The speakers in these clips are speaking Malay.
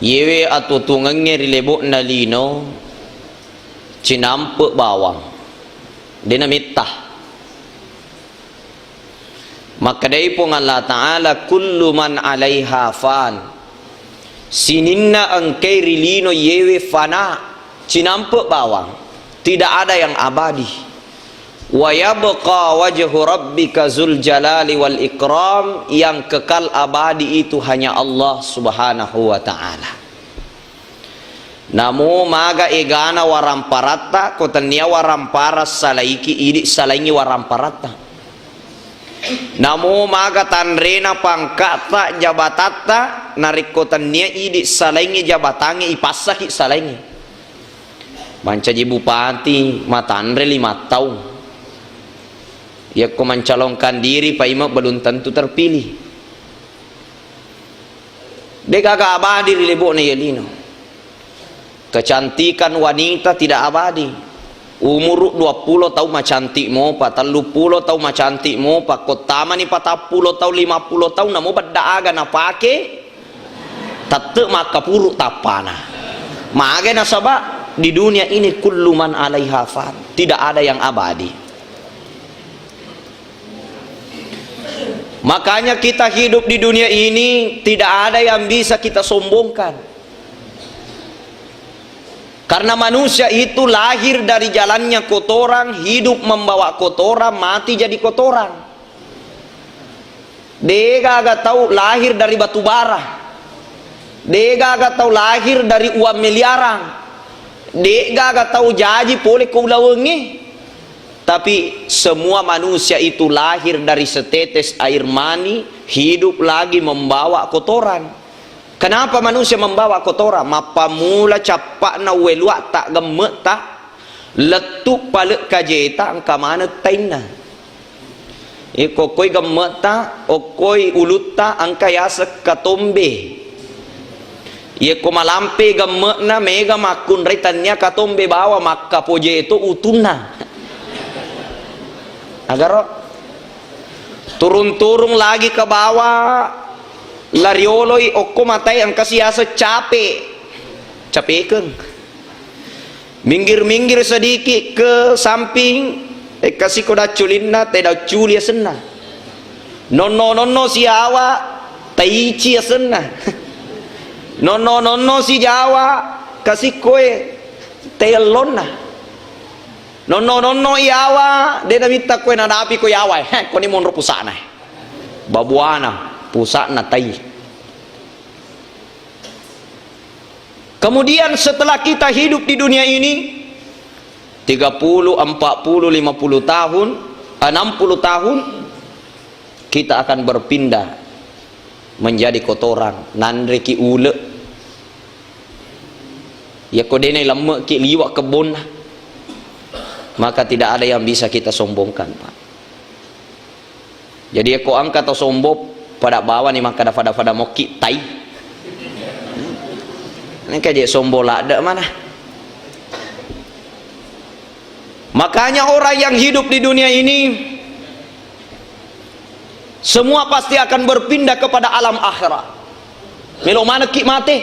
yewe atau tungangnya rilebok na lino cinampe bawang dina mitah. Maka dari pun Allah Ta'ala kullu man alaiha fan, sininna angkai rilino yewe fana cinampe bawang, tidak ada yang abadi. Wa yabqa wajhu rabbika zul jalali wal ikram, yang kekal abadi itu hanya Allah Subhanahu wa ta'ala. Namu maga egana waramparata kotania warampara salaiki idik salaingi waramparata. Namu maga tanrena pangkata jabatata narikotania idik salaingi jabatangi ipasaki salaingi. Manca ji bupati matanre 5 tahun. Ya ko mencalonkan diri Pak Imam belum tentu terpilih. Dia kagak abadi rilebok na yelino. Kecantikan wanita tidak abadi. Umur 20 tahun mah cantik mo, 30 tahun mah cantik mo, pak kotama ni 40 tahun 50 tahun namo bedaaga na pake tatte maka puruk tapana. Maage nasaba di dunia ini kullu man alaiha fan, tidak ada yang abadi. Makanya kita hidup di dunia ini tidak ada yang bisa kita sombongkan. Karena manusia itu lahir dari jalannya kotoran, hidup membawa kotoran, mati jadi kotoran. Dia gak tahu lahir dari batu bara. Dia gak tahu lahir dari uang miliaran. Dia gak tahu jaji boleh kau lawengi. Tapi semua manusia itu lahir dari setetes air mani, hidup lagi membawa kotoran. Kenapa manusia membawa kotoran? Mapamula capak na welua tak gemek tak letup palek kajeta angka mana taina. Kokoi gemek tak, okoi ulut tak angka yasa katombe. Ia komalampe gemek na mega makun retannya katombe bawa maka poje itu utuna. Agar turun-turun lagi ke bawah larioloi okko matai ang kasiyasa capek keng minggir sedikit ke samping kasih koda culinna teda culia senna nono siawa taici senna nono si Jawa kasih koe telonna nono iawa dia minta koe nadapi ko yawa ko ni monro pusana babuana pusana tai. Kemudian setelah kita hidup di dunia ini 30, 40, 50 tahun 60 tahun kita akan berpindah menjadi kotoran nandreki ule ya kodene lemek ki liwak kebun. Maka tidak ada yang bisa kita sombongkan, Pak. Jadi aku angkat atau sombong pada bawah ni maka pada moki tai. Ini kayak sombong lah ada mana? Makanya orang yang hidup di dunia ini semua pasti akan berpindah kepada alam akhirat. Melo mana ki mati?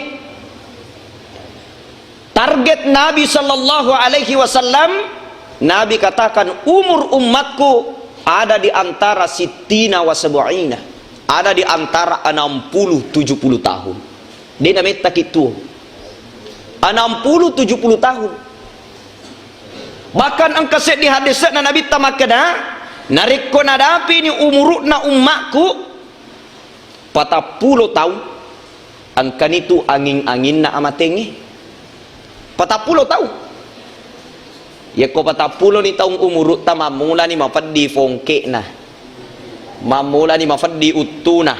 Target Nabi sallallahu alaihi wasallam, Nabi katakan umur umatku ada di antara sitina wa sabu'ina, ada di antara 60-70 tahun. Dia namanya itu 60-70 tahun. Bahkan angka set di hadis na Nabi tamakana narik ko nadapi ni umurna umatku 40 tahun. Angkan itu angin-angin na amatengi 40 tahun. Ya ko 40 ni taong umurut ta mamula ni mafaddi fongke na mamula ni mafaddi utuna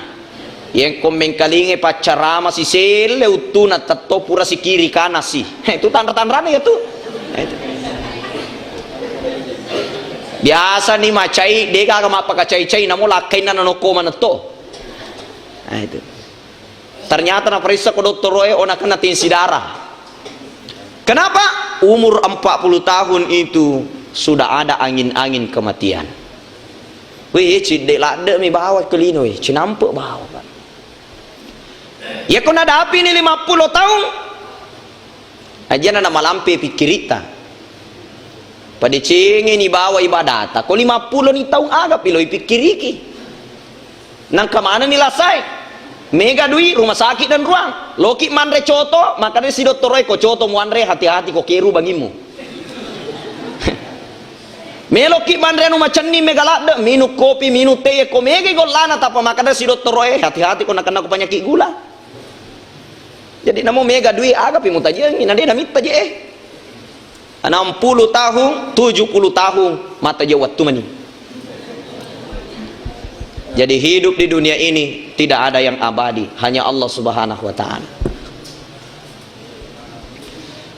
yang ko mengkalinge pacarama si sele utuna tatto pura si kiri kanan si itu tanda-tandanya ya tuh biasa ni macai dega ka mapakacai-cai namo lakay na nanoko manato. Nah itu ternyata na periksa ko dokter roe ona kana tinsi darah. Kenapa? Umur 40 tahun itu sudah ada angin-angin kematian. Wih, cidek lada mi bawa ke lino, cinampak bawa. Ya kau nadapi ini 50 tahun. Aja na malampe pikirita. Pada cengeng ni bawa ibadat. Kau 50 ni tahun agak piloi pikiriki. Nang kemana nilasai? Mega duit rumah sakit dan ruang. Loki manre coto, makanya si dokter ko coto muanre hati-hati ko keru bagimu. Meloki manre nu macam ni megalada, minum kopi, minum teh, ko mega golana tapa makanya si dokter hati-hati ko nak kena ko penyakit gula. Jadi namo mega duit agak pimu taje ngi nade namit taje 60 tahun, 70 tahun mata je waktu mani. Jadi hidup di dunia ini tidak ada yang abadi, hanya Allah Subhanahu wa taala.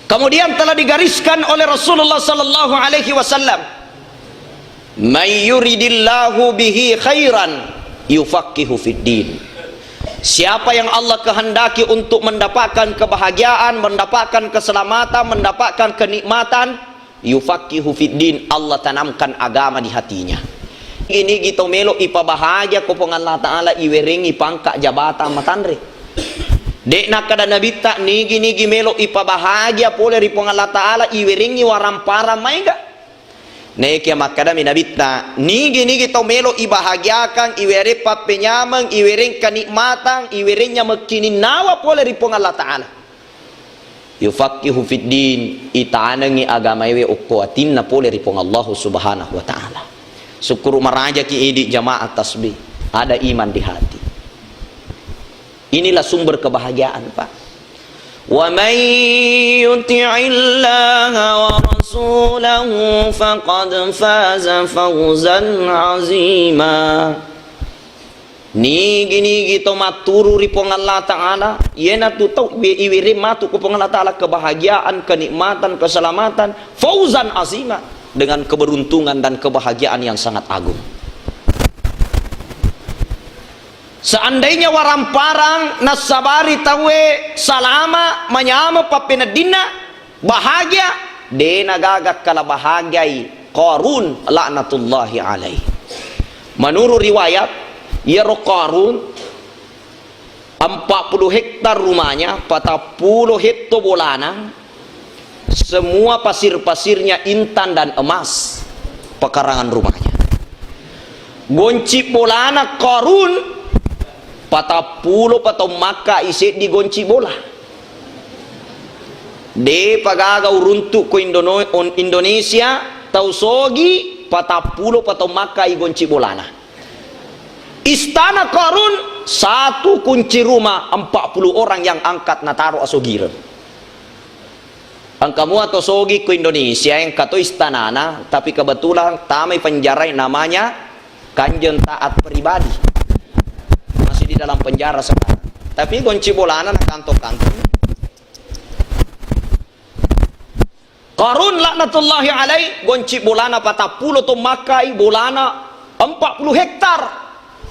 Kemudian telah digariskan oleh Rasulullah sallallahu alaihi wasallam, "May yuridillahu bihi khairan yufaqihu fid din." Siapa yang Allah kehendaki untuk mendapatkan kebahagiaan, mendapatkan keselamatan, mendapatkan kenikmatan, yufaqihu fid din, Allah tanamkan agama di hatinya. Ini gitu melo ipa bahagia ko pong Allah Ta'ala iweringi pangkat jabatan matanre. Dek nak kada nabi tak nigi melo ipa bahagia pole ri pong Allah Ta'ala iweringi warampara maiga. Nek ya makada nabi tak nigi to melo ibahagiakan iwere papenyamang iwering kenikmatan iwerenya mekinin nawa pole ri pong Allah Ta'ala. Yufaqihu fid din, itanangi agama iwe ukkuatin na pole ri pong Allah Subhanahu wa Ta'ala. Syukur maraja ki idi jamaah tasbih, ada iman di hati. Inilah sumber kebahagiaan, Pak. Wa may yuti'illaha wa rasulahu faqad faza fawzan 'azima. Nigi to maturu ri pong Allah Ta'ala, yena tu tau iwiri matu ku pong Allah Ta'ala kebahagiaan, kenikmatan, keselamatan, fauzan azima, dengan keberuntungan dan kebahagiaan yang sangat agung. Seandainya waramparang nasabari tawe salama menyama papenadina bahagia dena gagak kala bahagiai Qarun laknatullahi alaih. Menurut riwayat ya Qarun 40 hektar rumahnya, 40 hektar bolana, semua pasir-pasirnya intan dan emas pekarangan rumahnya. Gonci bolana Qarun 40 patau maka isi di gonci bola. De pagagaw runtuk ko Indonesia tau sogi 40 patau maka i gonci bolana. Istana Qarun satu kunci rumah 40 orang yang angkat nataro asogiran. Ang kamu atau sogi ke Indonesia yang kato istanana, tapi kebetulan tamai penjara yang namanya Kanjeng Taat Pribadi masih di dalam penjara sekarang. Tapi kunci bolana nak kantong-kantong. Qarun laknatullahi alaih kunci bolana 40 tu makai bolana 40 hektar.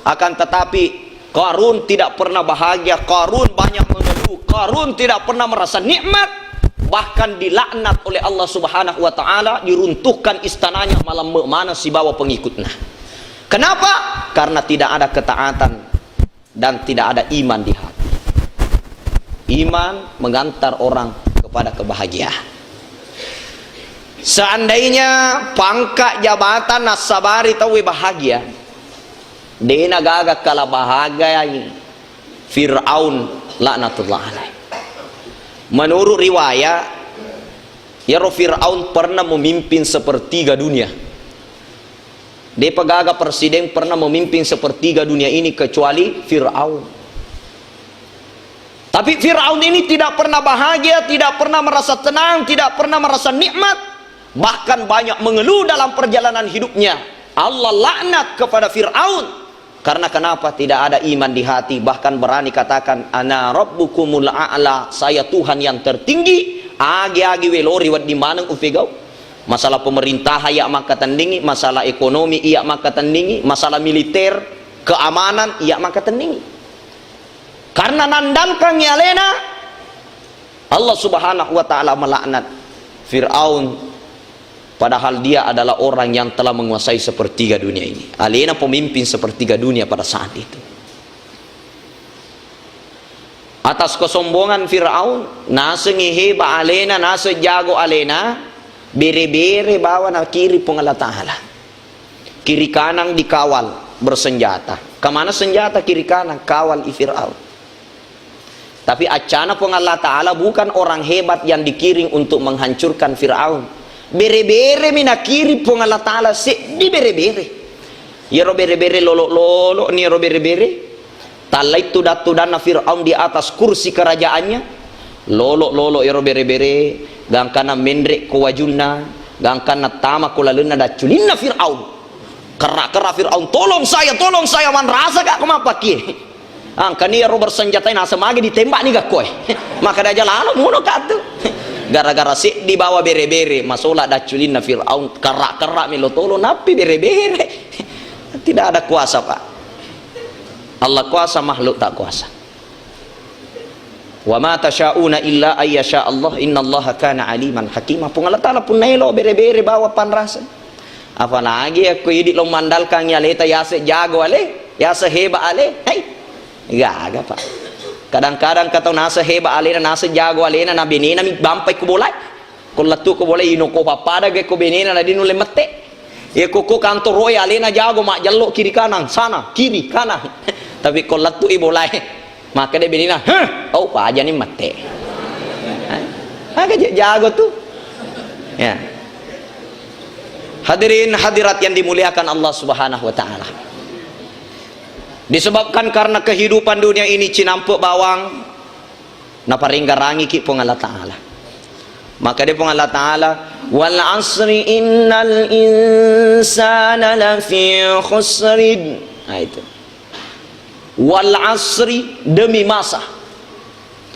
Akan tetapi Qarun tidak pernah bahagia, Qarun banyak mengeluh, Qarun tidak pernah merasa nikmat. Bahkan dilaknat oleh Allah Subhanahu wa Ta'ala, diruntuhkan istananya malam mana si bawa pengikutnya. Kenapa? Karena tidak ada ketaatan dan tidak ada iman di hati. Iman mengantar orang kepada kebahagiaan. Seandainya pangkat jabatan nasabari tahu bahagia, dena gagak kala bahagia Fir'aun laknatullah alaih. Menurut riwayat, ya Fir'aun pernah memimpin sepertiga dunia. Dia pegaga presiden pernah memimpin sepertiga dunia ini kecuali Fir'aun. Tapi Fir'aun ini tidak pernah bahagia, tidak pernah merasa tenang, tidak pernah merasa nikmat. Bahkan banyak mengeluh dalam perjalanan hidupnya. Allah laknat kepada Fir'aun. Karena kenapa? Tidak ada iman di hati. Bahkan berani katakan, ana rabbukumul a'la, saya Tuhan yang tertinggi. Agi-agi welori wad di mana ufigau. Masalah pemerintah ia maka tandingi, masalah ekonomi ia maka tandingi, masalah militer, keamanan ia maka tandingi. Karena nandalkan nyalena, Allah Subhanahu wa Ta'ala melaknat Fir'aun. Padahal dia adalah orang yang telah menguasai sepertiga dunia ini. Alena pemimpin sepertiga dunia pada saat itu. atas kesombongan Fir'aun, nasa ngiheba alena, nasa jago alena, bere-bere bawa na kiri pong Allah Ta'ala. Kiri kanan dikawal bersenjata. Kemana senjata kiri kanan? Kawal Fir'aun. Tapi acana pong Allah Ta'ala bukan orang hebat yang dikiring untuk menghancurkan Fir'aun. Bere-bere mina kiri pong Allah Ta'ala di bere-bere. Yero bere-bere lolo-lolo ni yero bere-bere. Talai tudat-tudana Fir'aun di atas kursi kerajaannya. Lolo-lolo yero bere-bere. Gangkana mendrek ko wajunna. Gangkana tama ko laluna da culina Fir'aun. Kerak-kerak Fir'aun. Tolong saya man rasa gak kumapaki. Angkani yero bersenjata nasa magi ditembak nih gak koy. Maka dah jalan muno katu. Gara-gara si di bawah bere-bere. Masola da culina Fir'aun. Kerak-kerak milo tolong napi bere-bere. Tidak ada kuasa pak. Allah kuasa, makhluk tak kuasa. Wa ma tasyauna illa ayyasha Allah, innallaha kana aliman hakima. Pun Allah Ta'ala pun nailo bere-bere bawa panrasa. Apalagi aku hidup lo mandalkan ya leta ya se jago ale, ya se heba ale. Hei. Gaga pak. Kadang-kadang kata nasa heba ale na nasa jago ale na benena mi bampai ko bolai. Ko latu ko bolai ino ko papada ge ko benena na dinule mette. Ya koko kantor roy ale na jago mak jalok kiri kanan sana kiri kanan. Tapi kalau latu boleh, maka dia benina, oh pak aja nih mate. Agak jago tuh. Ya. Hadirin hadirat yang dimuliakan Allah Subhanahu wa Ta'ala. Disebabkan karena kehidupan dunia ini cinampuk bawang, naparinggarangi ki pong Allah Ta'ala. Maka dia pong Allah Ta'ala, wal asri innal insana lafi khusrin. Nah itu. Wal asri, demi masa.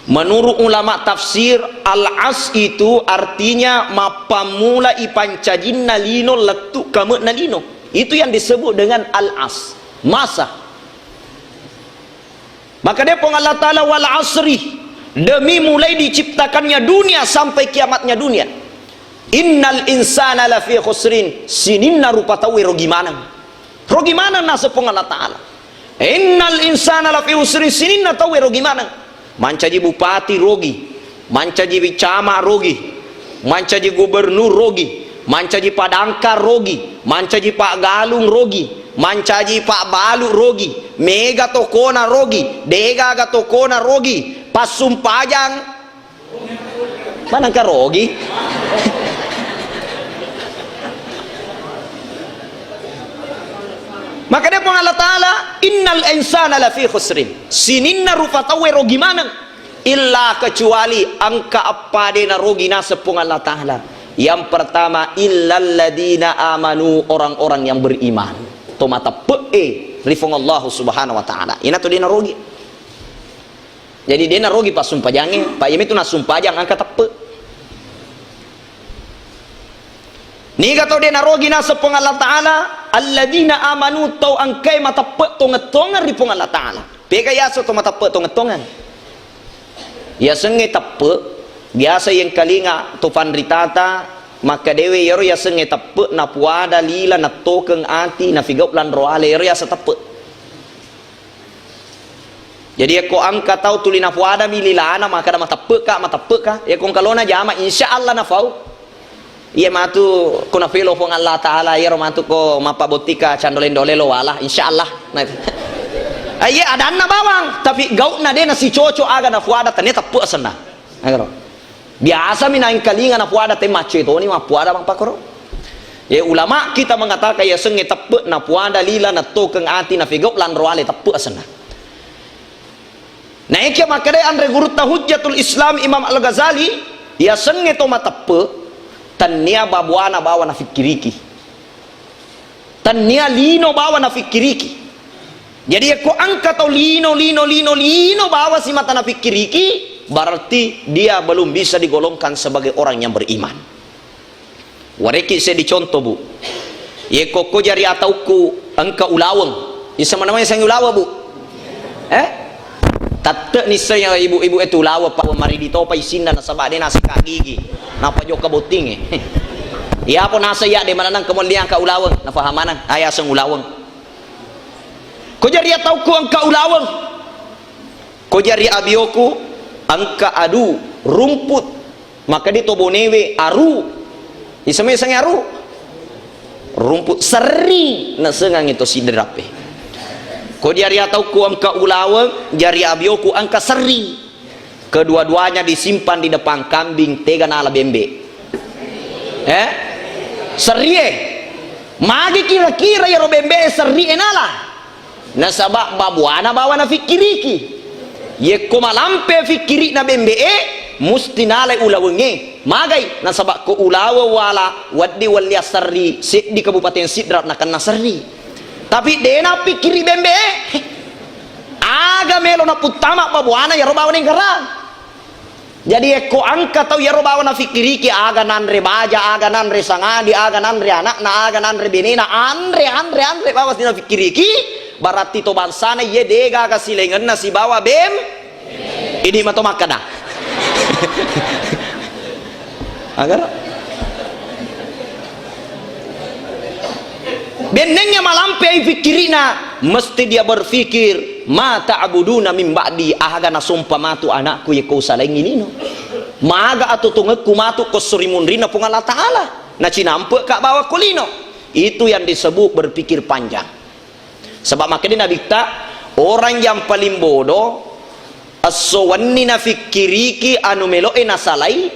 Menurut ulama tafsir, al as itu artinya mapamula ipancajin nalino letu kamu nalino. Itu yang disebut dengan al as, masa. Maka dia pun Allah Ta'ala wal asri, demi mulai diciptakannya dunia sampai kiamatnya dunia. Innal insana lafi khusrin, sininna rupa tahu rogimana. Rogimana nasa pun Allah Ta'ala. Innal insana lafi usri sinin na tahu gimana? Mancaji bupati rogi, mancaji camat rogi, mancaji gubernur rogi, mancaji padangkar rogi, mancaji Pak Galung rogi, mancaji Pak Balu rogi, mega tokona rogi, dega ga tokona rogi, pasum pajang mana ka rogi? Maka dia pun Allah Ta'ala, innal insana lafi khusrin, sininna rupa tahu gimana? Illa kecuali angka apa dena rogi nasepung Allah Ta'ala. Yang pertama, illal ladina amanu, orang-orang yang beriman. Tomata rifung Allah Subhanahu wa Ta'ala. Ina tu dena rogi. Jadi dena rogi pas sumpah jange, Pak Yemi tu nas sumpah jang angka tepe. Ni kata dia narogi nasa pong Allah Ta'ala, alladina amanu tau angkai mata pe tongetongan ripong Allah Ta'ala. Pega yaso to mata pe tongetongan. Ya senge tape, biasa yang kalinga to panritata, maka dewe yaro ya senge tape na puada lila na tokeng ati na figop lan roale yaro ya sa tape. Jadi ako angka tau tulina puada milila ana maka da mata pe ka, ya kong kalona jama insyaallah na fau. Iya matu kuna filo pong Allah Ta'ala ya romatu ko mapabotika candolen dole lo wala insyaallah. Nah itu. Iya ada na bawang tapi gaut na de na si coco aga na fuada ternyata pu asana. Agaro. Biasa mina kalinga na fuada te macho itu ni mapuada bang pakoro. Ya ulama kita mengatakan ya senge tepe na puada lila na tokeng ati na figop lan roale tepe asana. Nah iki makade andre guru Hujjatul Islam Imam Al-Ghazali ya senge to matepe tania babuana bawa na fikiriki, tania lino bawa na fikiriki. Jadi aku angkat atau lino bawa si mata na fikiriki, berarti dia belum bisa digolongkan sebagai orang yang beriman. Wareki saya dicontoh bu, ye koko jari atauku angka ulaweng, isa mana namanya sang ulawa bu, tatte niscaya ibu-ibu itu ulawa pak mari ditopa isinda na sabade nasi kagigi. Napa jo kabuting ya po nasa ya de mananang kemudian ka ulaweng na pahamanan aya sang ulaweng ko jari tahu ko ang kaulaweng Ko jari abioku angka adu rumput maka di tobonewe aru isame sange aru rumput seri na sengang itu sidrape. Ko jari atau ku angka ulaweng jari abioku angka seri, kedua-duanya disimpan di depan kambing tega nala bembe seri magi kira-kira ya robembe seri enala nasabak babuana bawa na fikiriki ye ko malampe fikiri na bembe musti nalai ulawenge magai nasabak ko ulawa wala waddi wali asari di Kabupaten Sidrap na kana seri tapi dena fikiri bembe aga melo na putama babuana ya robawa ning garang. Jadi eko angka tau ya robawa na fikiriki aga nanre baja aga nanre sangadi aga nanre anak na aga nanre benena andre bawas dina fikiriki berarti to bansana ye dega kasilengan na si bawa bem ini mato makada agar benengnya malampai fikirina mesti dia berfikir mata abuduna min ba'di ahaga na sumpa matu anakku ye ko saleng inino maga atau tunggu kumatu ko surimunrina pung Allah Ta'ala na cinampe kak bawa kulino. Itu yang disebut berpikir panjang. Sebab makanya nabikta orang yang paling bodoh aswani na fikiriki anu melo nasalai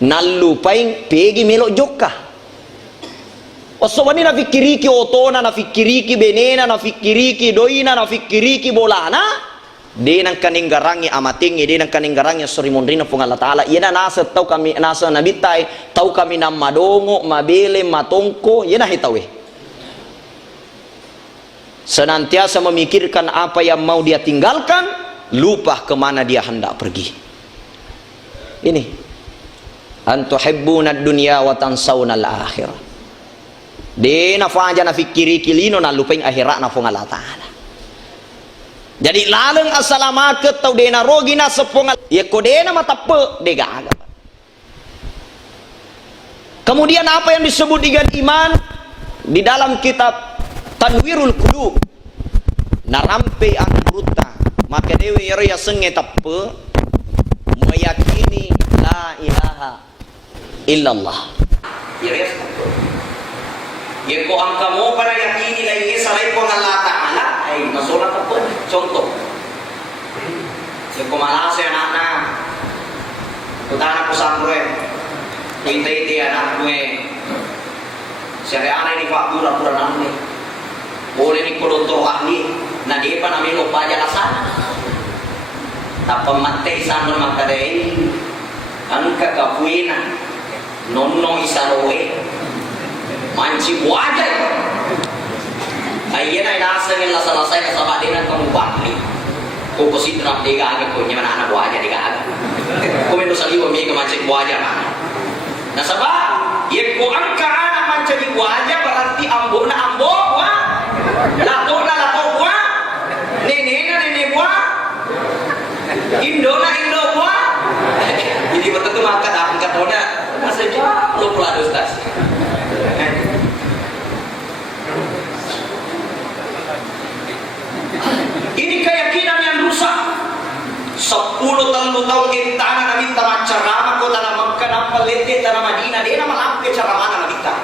nalupain pegi melo joka. Aswani na fikiriki otona na fikiriki benena na fikiriki doina na fikiriki bolana denang kaninggarangi amatingi denang kaninggarangi surimundrina pung Allah Ta'ala yena nasa tau kami nasa nabitai tau kami nam madongo mabele matongko yena hitawe senantiasa memikirkan apa yang mau dia tinggalkan lupa kemana dia hendak pergi. Ini antuhibbuna dunya wa tansawna al-akhirah dena faja na fikiri kilino na lupain akhirat na pung Allah Ta'ala. Jadi laleng asalamat tau dena rogina sepungal ya kodena matape dega agak. Kemudian apa yang disebut dengan iman di dalam kitab Tanwirul Qulub narampe angruta maka dewe ya senge tape meyakini la ilaha illallah ya ko angka mo para yakini la ilaha salai ko Allah Ta'ala ay masola tape contoh ya ko malase anak-anak utana ko sambre ite anak gue syariah ini pak pura-pura namanya boleh ni ko doktor ahli na dia pa namin lo paja lasan tapa mate sana makadai angka kapuina nonno isaroe manci wajah ayyana nasa ng lasalasay kasama din ang kamupakli kung kusitrap di ka agad ko niya manana wajah di ka agad kung may nusaliwa may kamanci wajah mana nasaba yan ko ang kaana manci wajah berarti ambo na ambo wa lato na lato wa nene na nene wa indo na indo wa jadi betul maka dapat katona masa jauh lo peladus tas. Ini keyakinan yang rusak. 10 tahun kita Nabi tanah ceramah kota tanah Makkah tanah Lete tanah Madinah dia nama lampu ceramah Nabi kita.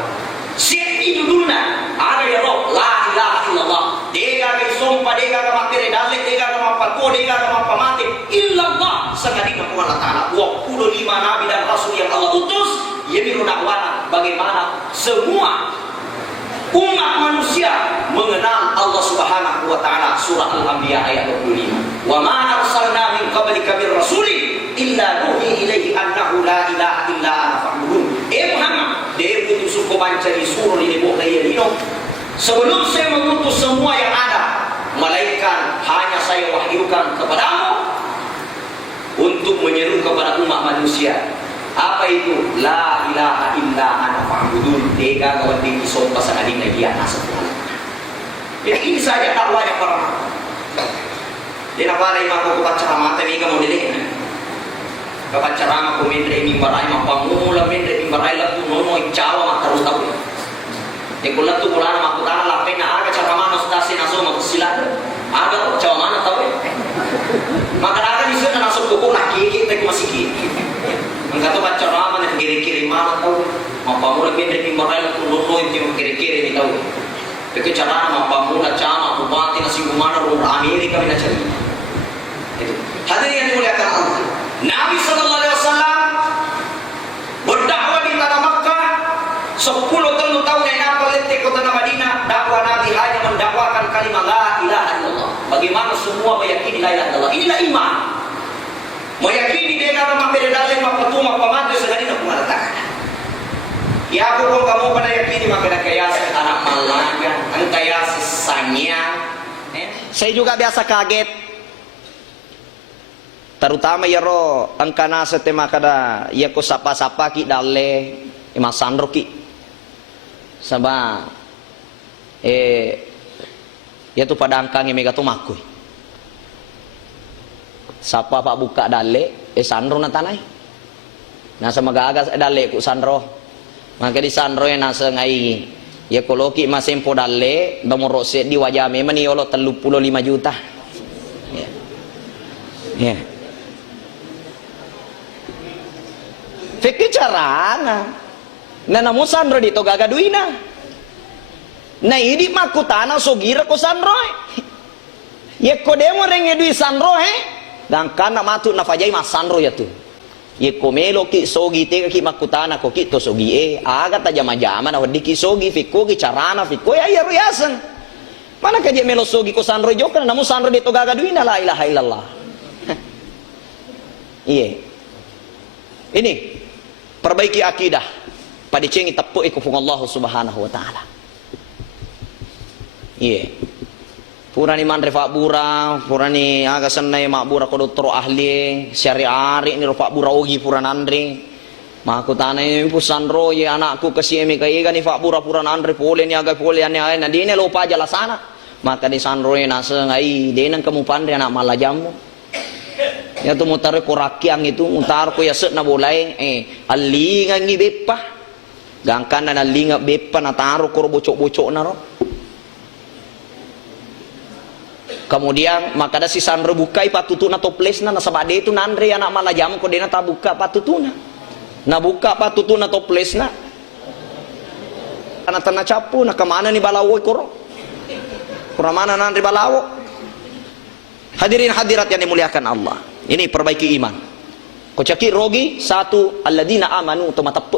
Sini duduna ada ya roh la ilaha illallah. Dega ke sumpah dega ke makire dalek dega ke mapako dega ke mapamate illallah sekadina ku Allah Ta'ala 25 nabi dan rasul yang Allah utus yaitu dakwana bagaimana semua umat manusia mengenal Allah Subhanahu wa Ta'ala. Surah Al-Anbiya ayat 25. Wa ma arsalna min qablika mir rasulin illa nuhi ilaihi annahu la ilaha illa ana fa'budun. Muhammad, dia utus ko mencari suruh ini bukan dino. Sebelum saya mengutus semua yang ada, malaikat hanya saya wahyukan kepadamu untuk menyeru kepada umat manusia. Apa itu? La ilaha illa ana fa'budun. Dega kawan tinggi sopa sa ading lagi anak sepuluh. Jadi ini saja dakwah yang pertama. Dia nak balai mako ko ceramah tapi kamu dili. Kapan ceramah ko mendre mimbarai mapamula mendre mimbarai latu nono icawa mak terus tahu. Di kulat tu kulana mak utara lapena aga ceramah no stasi naso mak silat. Aga cawa mana tahu. Maka ada bisa na masuk buku nak kiki tek masih kiki. Engkau tu baca nama ni kiri-kiri mana tahu. Mapamula pindri di marai tu lolo itu kiri-kiri ni tahu. Tapi cara mapamula cama bupati nasi gumana rumah Amerika mina cari. Itu. Hadirin yang dimuliakan Allah. Nabi sallallahu alaihi wasallam berdakwah di tanah Makkah 10 tahun yang napal di kota Madinah. Dakwah Nabi hanya mendakwakan kalimat la ilaha illallah. Bagaimana semua meyakini la ilaha illallah. Inilah iman. Meyakini dia kata mabeda dalem mapatuma pamatu segala nak mengatakan. Ya aku kamu pada yakini maka ada kiasan anak malaga, angkaya sesanya. Saya juga biasa kaget. Terutama ya ro angkana setema kada ya ko sapa-sapa ki dalle imasandro ki. Sabah ya tu pada angkang mega tu makui. Sapa pak buka dalle sandro na tanay. Nasa magagas dalle ku sandro. Maka di sandro yang nasa ngai ya koloki masempo dalle domoro se di wajah me mani yolo 35 juta. Ya. Ya. Fikir carana. Na namo sandro dito gagaduina. Na idi makutana so gira ko sandro. Ye ko demo renge dui sandro dan kana matu na fajai mas sandro ya tu. Ye komelo ki sogi te ki makutana ko ki to sogi aga ta jama-jama na wadi ki sogi fikko ki carana fikko ya ya ruyasan. Mana ka je melo sogi ko sandro joka namo sandro dito gagaduina la ilaha illallah. Iya. Ini perbaiki akidah pada cengi tepuk ikufung Allah subhanahu wa ta'ala. Iya. Purani mandre Pak Bura, purani aga senai mak bura ko dokter ahli syariari ni Pak Bura ogi puran andre. Maku tanai pusandro ye anakku kesi emi kai ga ni Pak Bura puran andre pole ni aga pole ani ai na dine lupa jala sana. Maka di sandro ye nase ngai denang kamu pandre anak malajamu. Ya tu mutar ko rakyang itu mutar ko ya set na bolai alinga ngi beppa. Gangkan na linga beppa na taro ko bocok-bocok na ro. Kemudian maka ada si sandro bukai patutuna toplesna na sabade itu nandre anak malajam ko dena ta buka patutuna. Na buka patutuna toplesna. Ana tanah capu na kamana ni balawo ko ro. Kuramana nandre balawo. Hadirin hadirat yang dimuliakan Allah. Ini perbaiki iman. Ko caki rogi satu alladzina amanu tomatep.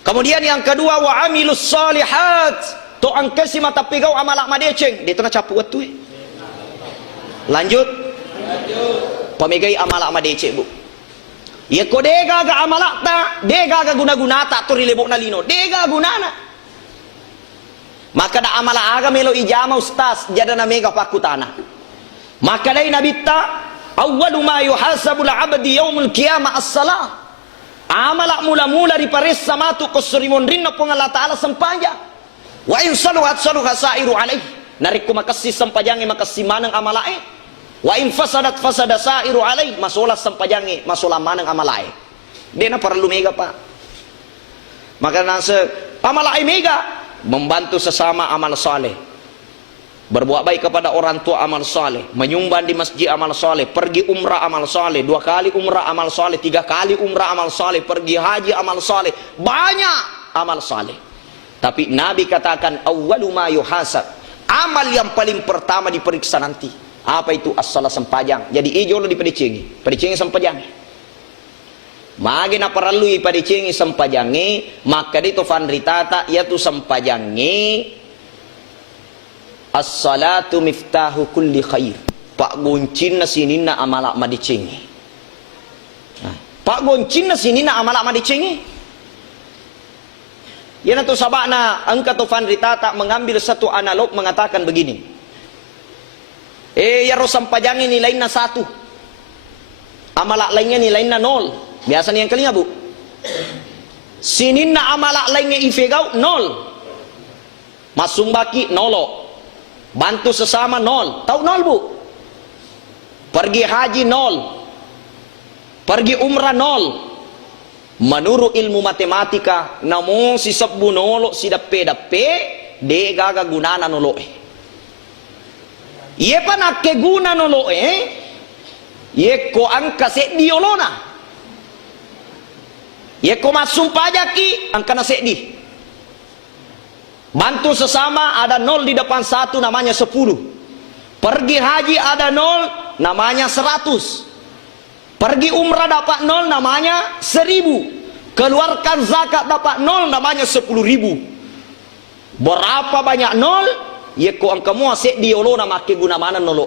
Kemudian yang kedua wa amilus solihat. To angkesi mata pigau amalak madeceng dia tena capu watu. Lanjut. Pamigai amalak madeceng bu. Ya ko dega ga amalak ta, dega ga guna-guna ta to rilebok na lino. Dega gunana. Maka da amalak aga melo ijama ustaz jadana mega pakutana. Maka dai nabi ta awwalu ma yuhasabul abdi yaumul qiyamah as-salah. Amalak mula-mula di paris samatu kusrimon rinna pong Allah taala sempanja. Wa in saluhat saluha sairu alaih. Nariku makasih sempajangi makasih manang amalae. Wa in fasadat fasada sairu alaih. Masolah sempajangi masolah manang amalae. Dia na perlu mega pak. Maka nase amalae mega membantu sesama amal saleh. Berbuat baik kepada orang tua amal saleh, menyumbang di masjid amal saleh, pergi umrah amal saleh, 2 kali umrah amal saleh, 3 kali umrah amal saleh, pergi haji amal saleh, banyak amal saleh. Tapi Nabi katakan awwalu ma yuhasab, amal yang paling pertama diperiksa nanti. Apa itu? As-salat sempajang. Jadi ijo lo dipedicengi. Pedicengi sempajangi. Magina paralui pedicengi sempajangi, maka dito fanritata yaitu sempajangi. As-salatu miftahu kulli khair. Pak goncin na sinina amalak madicengi. Pak goncin na sinina amalak madicengi. Yana tu sabana angka tu fanritata mengambil satu analog mengatakan begini. Ya rosampajangi nilainya 1. Amalak lainnya nilainya 0. Biasanya yang kalinya bu. Sininna amalak lainnya ifegau 0. Masumbaki 0. Bantu sesama 0. Tahu 0 bu? Pergi haji 0. Pergi umrah 0. Menurut ilmu matematika, namun si sabbu nolo si dape de gaga gunana nolo. Ye pa nakeguna nolo ye ko angka se diolona. Ye ko masumpajaki angka na se di. Bantu sesama ada 0 di depan 1 namanya 10. Pergi haji ada 0 namanya 100. Pergi umrah dapat 0 namanya 1000. Keluarkan zakat dapat 0 namanya 10.000. Berapa banyak 0? Ye ko angka mo se diolona make guna mana nolo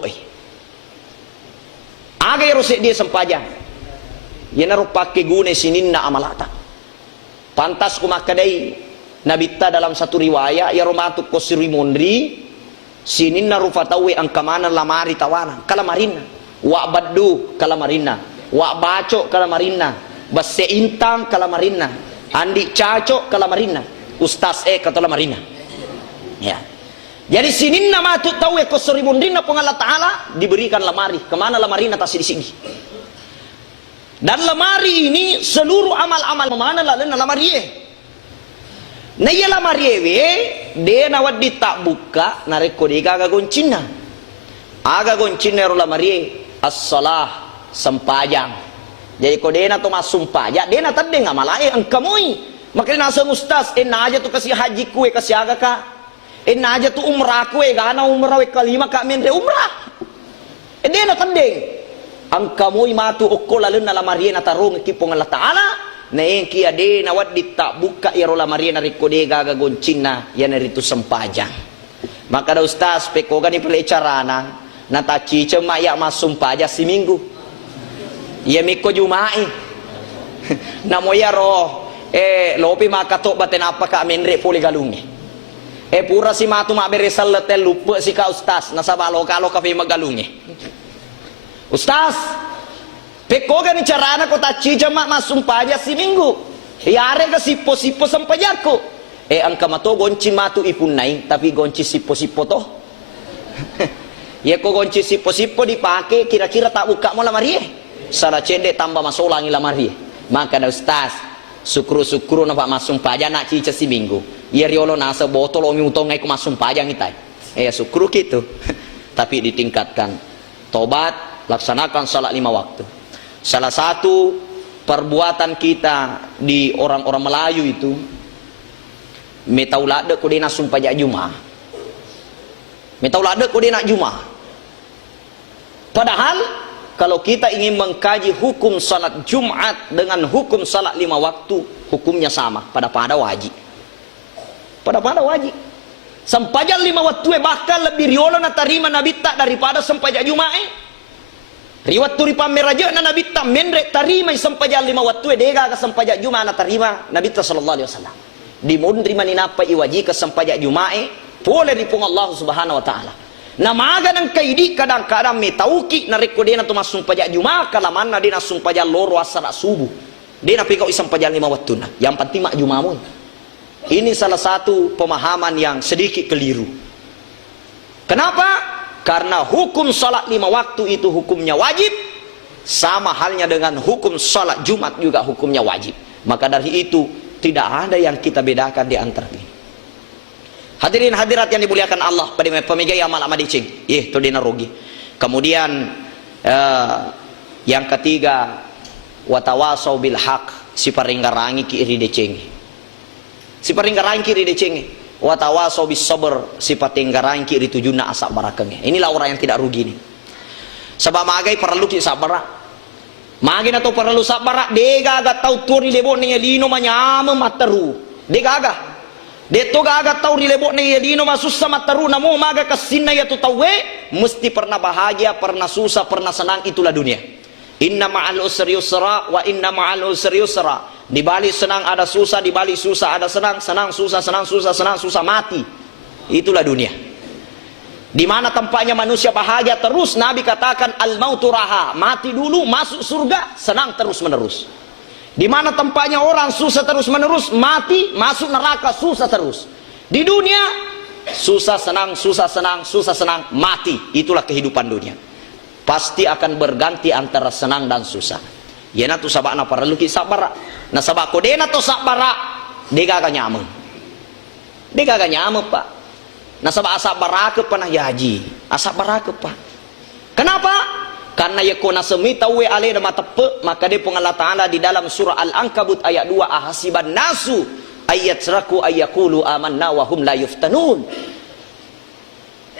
aga yero se dia sempajang. Ye naro pake gune sininna amalata. Pantas ku makadai nabita dalam satu riwayat ya romatu ko sirimondri sininna rufatawe ang kamanan lamari tawana kalamarina wa baddu kalamarina wa baco kalamarina basse intang kalamarina andi caco kalamarina ustaz katalamarina ya. Jadi sininna matu tawe ko sirimondrina pung Allah Ta'ala diberikan lamari kemana lamarina tas di. Dan lamari ini seluruh amal-amal mana lalu lamari na iya lamari de na waddi tak buka nareko de aga goncina ro lamari as-salah sempajang. Jadi ko de na to masumpaja de na tadde ngamalae ang kamoy makina sa ustaz aja tu kasih haji kue kasih aga ka aja tu umrah kue gana umrah we kalima ka menre umrah de na tadde ang kamoy matu ukko lalu na lamari na tarong kipong Allah Ta'ala na engki ade na waddi tak buka iro lamari na rikode gaga goncina yan rito sempajang. Maka da ustaz peko gani pele carana na taci cema ya masumpaja seminggu ya miko jumai na moya ro lopi makato baten apa ka menre poli galungi pura si matu ma beresal letel lupa si ka ustaz na sabalo kalo ka fe magalungi ustaz peko gani carana ko taci cema masumpaja seminggu yare ka sipo-sipo sampajako ang kamato gonci matu ipunai tapi gonci sipo-sipo to ya ko gonci sipo-sipo dipake kira-kira tak buka mo lamari sara cende tambah masolangi lamari maka da ustaz sukru-sukru na pak masumpaja nak cica seminggu ya riolo nasa botol omi utong ngai ko masumpaja ngitai sukru gitu tapi ditingkatkan tobat laksanakan salat 5 waktu. Salah satu perbuatan kita di orang-orang Melayu itu metaulade ko dina sumpah Jumat. Metaulade ko dina Jumat. Padahal kalau kita ingin mengkaji hukum salat Jumat dengan hukum salat 5 waktu, hukumnya sama, pada wajib. Pada wajib. Sempajak 5 waktu bakal lebih riolo na tarima nabi tak daripada sempajak Jumat riwat turi pameraja na nabi ta menre tarima sampaja 5 waktu dega ka sampaja juma na tarima nabi ta sallallahu alaihi wasallam di mun terima ni napa iwaji ka sampaja jumae pole di pung Allah subhanahu wa taala na maga nang kaidi kadang-kadang me tauki na rekode na tumas sampaja juma kalaman na dina sampaja loro asar subuh dina pikau sampaja 5 waktu na yang penting mak jumamu. Ini salah satu pemahaman yang sedikit keliru. Kenapa? Karena hukum salat 5 waktu itu hukumnya wajib, sama halnya dengan hukum salat Jumat juga hukumnya wajib. Maka dari itu tidak ada yang kita bedakan di antara ini. Hadirin hadirat yang dimuliakan Allah pada pemegai amal dicing, itu dina rugi. Kemudian yang ketiga watawasau bil haq, si paringgarangi ki iri deceng. Si paringgarangi ki iri deceng. Watawaso bis sabr sifat tinggaran kiri tujuna asak barakenge. Inilah orang yang tidak rugi ini. Sebab magai perlu ki sabara. Magai na to perlu sabara dega ga tau turi lebo ne lino manyama mataru. Dega ga. De to ga tau ri lebo ne lino masusa mataru namo maga kasinna ya tu tawe mesti pernah bahagia, pernah susah, pernah senang, itulah dunia. Inna ma'al usri yusra wa inna ma'al usri yusra. Di balik senang ada susah, di balik susah ada senang, senang susah, senang susah, senang susah, mati. Itulah dunia. Di mana tempatnya manusia bahagia terus, Nabi katakan al mautu raha, mati dulu masuk surga, senang terus menerus. Di mana tempatnya orang susah terus menerus, mati masuk neraka susah terus. Di dunia susah senang, susah senang, susah senang, mati. Itulah kehidupan dunia. Pasti akan berganti antara senang dan susah. Yana tu sabak na perlu ki sabara. Na sabak ko dena to sabara, dega ga nyaman. Dega ga nyaman pak. Na sabak sabara ke panah ya haji. Asa baraka pa. Kenapa? Karena yakuna semi tawe ale da matepe, maka dia pun Allah Taala di dalam surah Al-Ankabut ayat 2, ahasiban nasu ayatraku ayaqulu amanna wa hum la yuftanun.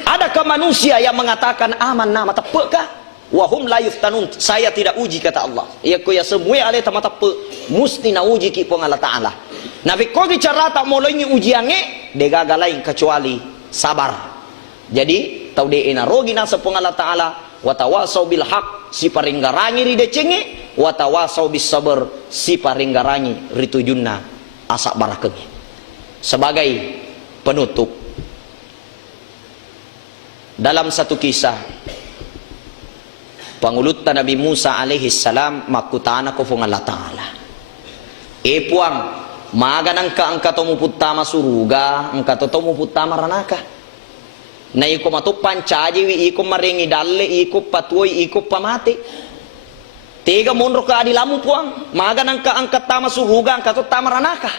Adakah manusia yang mengatakan amanna matepe kah? Wa hum la yuftanun, saya tidak uji, kata Allah. Ya ko ya semua ale ta matepe musti na uji ki pun Allah Taala. Nabi ko bicara tak mulai ujiannya degaga lain kecuali sabar. Jadi tau de ena rogi nasa pun Allah Taala, wa tawasau bil haq si paringgarangi ri decenge, wa tawasau bis sabar si paringgarangi ri tujunna asak barakenge. Sebagai penutup, dalam satu kisah pangulutan Nabi Musa alaihi salam makutana ko pun Allah Taala. Puang maga nangka angka tomu putama suruga, angka tomu putama ranaka. Na iko matupan caji wi iko maringi dalle iko patuoi iko pamati. Tiga munro ka adilamu puang, maga nangka angka tama suruga, angka tama ranaka.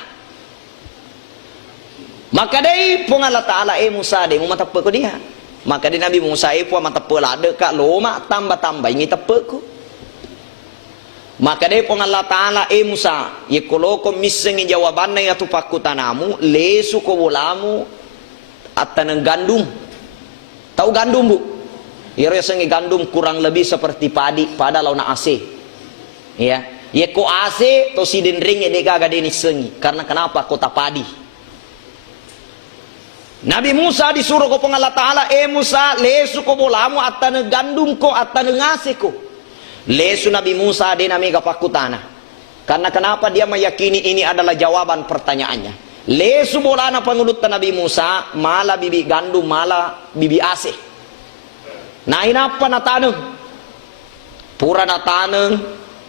Maka dai pung Allah Taala Musa dai mu matape ko dia. Maka di Nabi Musa puang matape lade ka loma tambah-tambah ingi tape ko. Maka dia pun Allah Ta'ala Musa ye koloko misengi jawabannya ya tu pakutanamu lesu ko bolamu atanang gandum. Tahu gandum bu? Ya sengi gandum kurang lebih seperti padi pada launa AC. Ya, ye ko AC to sidin ring ye dega deni sengi. Karena kenapa? Kota padi. Nabi Musa disuruh ko pun Allah Ta'ala Musa lesu ko bolamu atanang gandum ko atanang AC ko. Lesu Nabi Musa de nami kapakutana. Karena kenapa dia meyakini ini adalah jawaban pertanyaannya. Lesu bolana pangulutan Nabi Musa mala bibi gandum mala bibi ase. Nah inapa na taneng? Pura na taneng,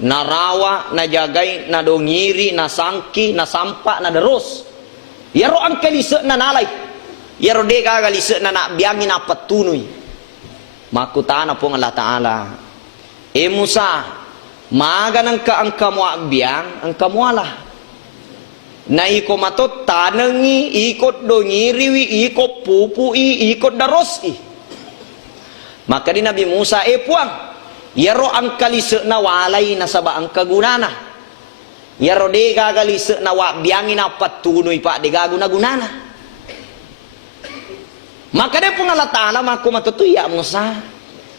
na rawa, na jagay, na dongiri, na sangki, na sampa, na deros. Yaro ang kalise na nalay. Yaro de kagalise na biangin na patunoy. Makutana po ng Allah Ta'ala. Musa, maga nang ka ang kamuagbiang, ang kamuala. Na iko matot tanangi, ikot dongiriwi, ikot pupui, ikot darosi. Maka di Nabi Musa, puang, yaro ang kalise na walay na saba ang kagunana. Yaro de gagalise na wabiangin na patunoy pa, de gaguna-gunana. Maka di pong Allah Ta'ala, mako matutuya Musa.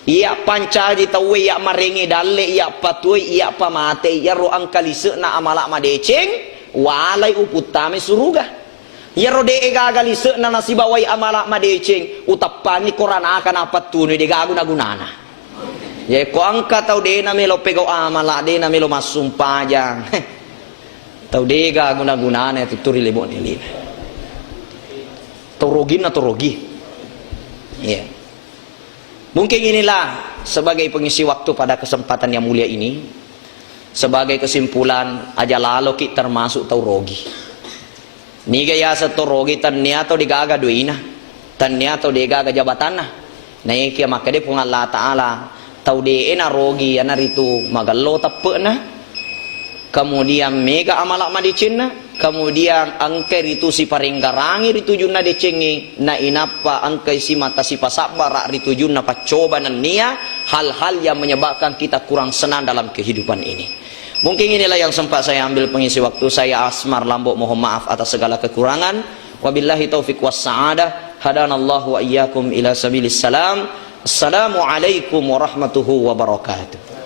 Iya pancaji tawe iya marengi dalle iya patui iya pamate iya ro ang kalise na amala madeceng walay uputame suruga iya ro de gagalise na nasibaway amala madeceng utapani korana akan apat tunay de gaguna-gunana ya ko angka tau de na melo pegaw amala de na melo masumpa jang tau de gaguna-gunana tuturi lebo nilin torogin na torogi ya. Mungkin inilah sebagai pengisi waktu pada kesempatan yang mulia ini. Sebagai kesimpulan, aja lalo ki termasuk tau rogi. Ni gaya sa to rogi tan niya to digaga duina. Tan niya to digaga jabatana. Na iki maka de pung Allah Ta'ala tau de ena rogi ana ritu magallo tappe na. Kemudian mega amalak madicin na. Kemudian angkai ritu si paringgarangi ritu junna decengi na inapa angkai si mata si pasabara ritu junna pacoba nia hal-hal yang menyebabkan kita kurang senang dalam kehidupan ini. Mungkin inilah yang sempat saya ambil pengisi waktu. Saya Asmar Lambok mohon maaf atas segala kekurangan. Wabillahi taufiq was sa'adah. Hadanallahu wa iyyakum ila sabilis salam. Assalamualaikum warahmatullahi wabarakatuh.